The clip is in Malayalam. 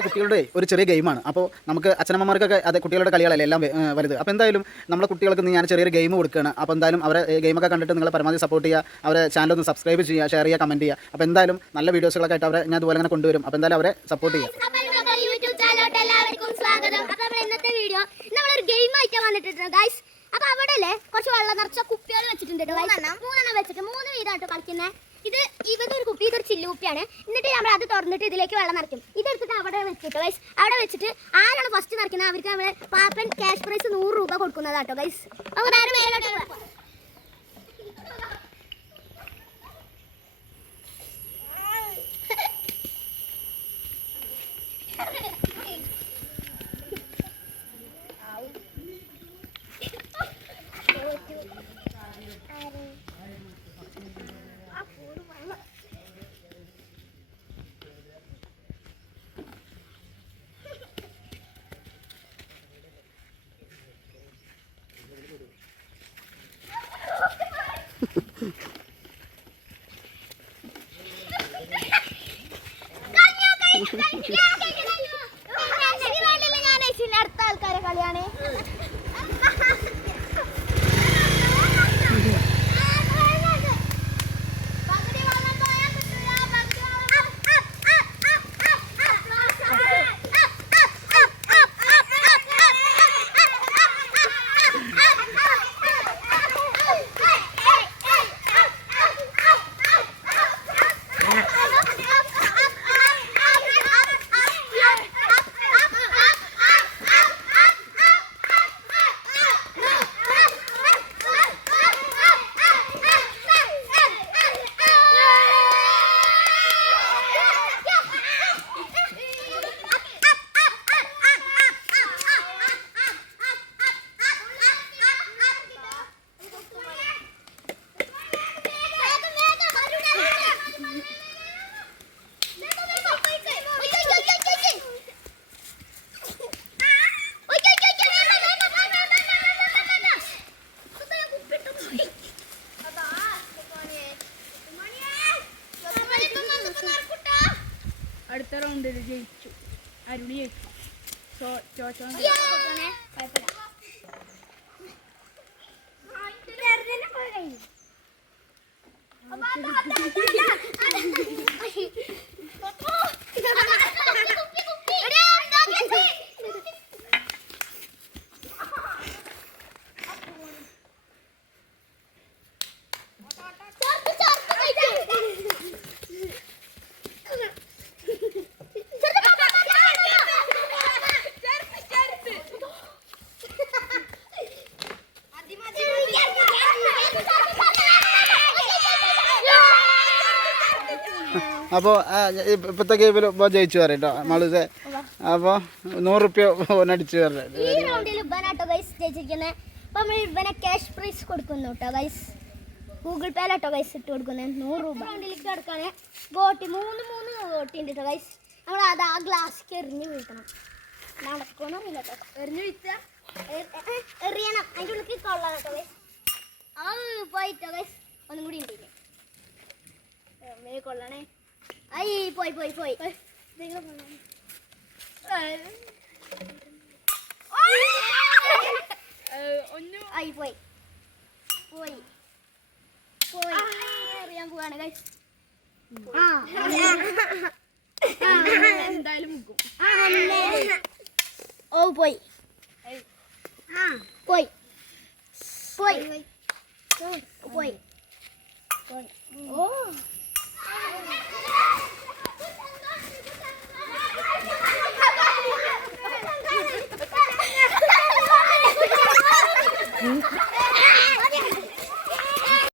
പറയുന്നത് കുട്ടികളുടെ ഒരു ചെറിയ ഗെയിമാണ്. അപ്പോൾ നമുക്ക് അച്ഛനമ്മമാർക്കൊക്കെ അത് കുട്ടികളുടെ കളികളല്ലേ എല്ലാം വലുത്. അപ്പോൾ എന്തായാലും നമ്മളെ കുട്ടികൾക്ക് ഞാൻ ചെറിയൊരു ഗെയിം കൊടുക്കുകയാണ്. അപ്പോൾ എന്തായാലും അവരെ ഗെയിമൊക്കെ കണ്ടിട്ട് നിങ്ങൾ പരമാവധി സപ്പോർട്ട് ചെയ്യുക. അവരെ ചാനൽ ഒന്ന് സബ്സ്ക്രൈബ് ചെയ്യുക ഷെയർ ചെയ്യുക കമന്റ് ചെയ്യുക. അപ്പോൾ എന്തായാലും നല്ല വീഡിയോസുകളൊക്കെ ആയിട്ട് അവരെ ഞാൻ അതുപോലെ അങ്ങനെ കൊണ്ടുവരും. അപ്പോൾ എന്തായാലും അവരെ സപ്പോർട്ട് ചെയ്യുക. എല്ലാവർക്കും സ്വാഗതം. നമ്മൾ ഇന്നത്തെ വീഡിയോ നമ്മളൊരു ഗെയിം ആയിട്ട് വന്നിട്ടുണ്ട് ഗൈസ് അപ്പോൾ അവിടെ അല്ലേ കുറച്ച് വെള്ളം നിറച്ച കുപ്പികൾ വെച്ചിട്ടുണ്ട് ട്ടോ guys. മൂന്നെണ്ണം വെച്ചിട്ട് മൂന്ന് വീതമായിട്ട് കളിക്കുന്നത് ഇത് ഇവതൊരു കുപ്പി ഇതൊരു ചില്ലു കുപ്പിയാണ് എന്നിട്ട് നമ്മൾ അത് തുറന്നിട്ട് ഇതിലേക്ക് വെള്ളം നിറയ്ക്കും. ഇതെടുത്തിട്ട് അവിടെ വെച്ചിട്ട് ഗൈസ് അവിടെ വെച്ചിട്ട് ആരാണ് ഫസ്റ്റ് നിറയ്ക്കുന്നത്? അവർക്ക് നമ്മൾ പാപ്പൻ ക്യാഷ് പ്രൈസ് നൂറ് രൂപ കൊടുക്കുന്നതാട്ടോ ഗൈസ് നമുക്ക് മേലോട്ട് അടുത്ത ആൾക്കാരെ കളിയാണ് അടുത്ത റൗണ്ടിൽ ജയിച്ചു. അരുണി ജയിച്ചു. ചോ ചോച്ചോ അപ്പോൾ ഇപ്പോഴത്തെ ഗെയിമിൽ ഇപ്പോൾ ജയിച്ചു പറയും കേട്ടോ മാളൂസെ. അപ്പോൾ നൂറ് റുപ്യ ഓനടിച്ചു പറഞ്ഞിട്ട് ഈ റൗണ്ടിൽ ഇവനാട്ടോ ഗൈസ് ജയിച്ചിരിക്കുന്നത് അപ്പോൾ നമ്മൾ ഇവനെ ക്യാഷ് പ്രൈസ് കൊടുക്കുന്നു കേട്ടോ ഗൈസ് ഗൂഗിൾ പേയിലാട്ടോ ഗൈസ് ഇട്ട് കൊടുക്കുന്നത് നൂറ് രൂപ. റൗണ്ടിലേക്ക് കിടക്കാണ് ഗോട്ടി മൂന്ന് മൂന്ന് ഗോട്ടി ഉണ്ട് കേട്ടോ ഗൈസ് നമ്മൾ അത് ആ ഗ്ലാസ്സിലേക്ക് എറിഞ്ഞ് വീഴ്ത്തണം നടക്കണമെന്നില്ല കേട്ടോ എറിഞ്ഞ് വീഴ്ത്തുക എറിയണം. അതിന്റെ ഉള്ളിൽ കൊള്ളാം കേട്ടോ ഗൈസ് ആ പോയിട്ടോ ഗൈസ് ഒന്നും കൂടി ഉണ്ടല്ലേ മേ കൊള്ളണേ. ഐ പോയി പോയി പോയി ആയി പോയി പോയി പോയി അറിയാൻ പോവാണ് ഗൈസ് എന്തായാലും മുക്കും ഓ പോയി പോയി പോയി പോയി ഓ